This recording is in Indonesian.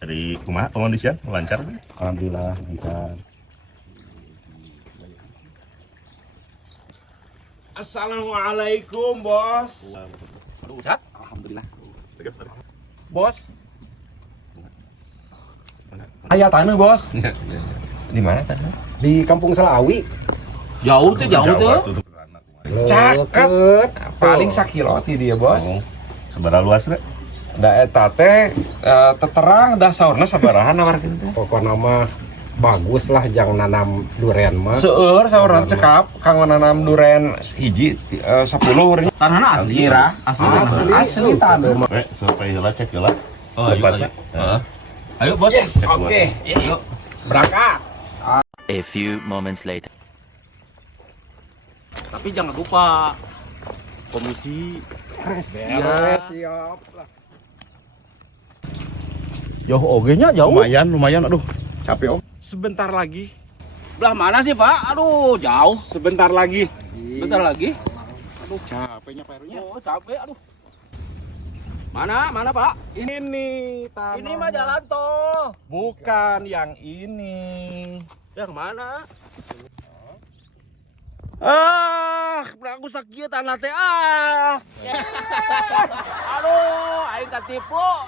Dari kumaha pengondisian lancar? Alhamdulillah lancar. Assalamualaikum bos. Sehat? Alhamdulillah. Bos. Ayah tanah bos. Di mana tadi? Di Kampung Selawi. Jauh tuh. Caket. Paling sakilo ti dia bos. Seberapa luas teh? Da eta teh teterang da saurna sabaraha nawarkeun teh. Pokona mah bagus lah jangan nanam duren mah. Seueur saurna cekap kanggo nanam duren hiji 10 urang. Tanahna asli. Asli tanah mah. Supaya heula cek heula. Oh, ayo. Ayo, bos. Yes, oke. Yuk, berangkat. A few moments later. Tapi jangan lupa komisi. Beres, siap lah. Jauh oge-nya jauh. Lumayan, aduh. Capek om. Sebentar lagi. Belah mana sih, Pak? Aduh, jauh. Sebentar lagi. Bentar lagi. Aduh, capeknya Pak Herunya. Oh, capek, aduh. Mana, Pak? Ini tanah. Ini mah jalan tol. Bukan yang ini. Yang mana? Aku sakit tanah teh. Aduh, aing katipu.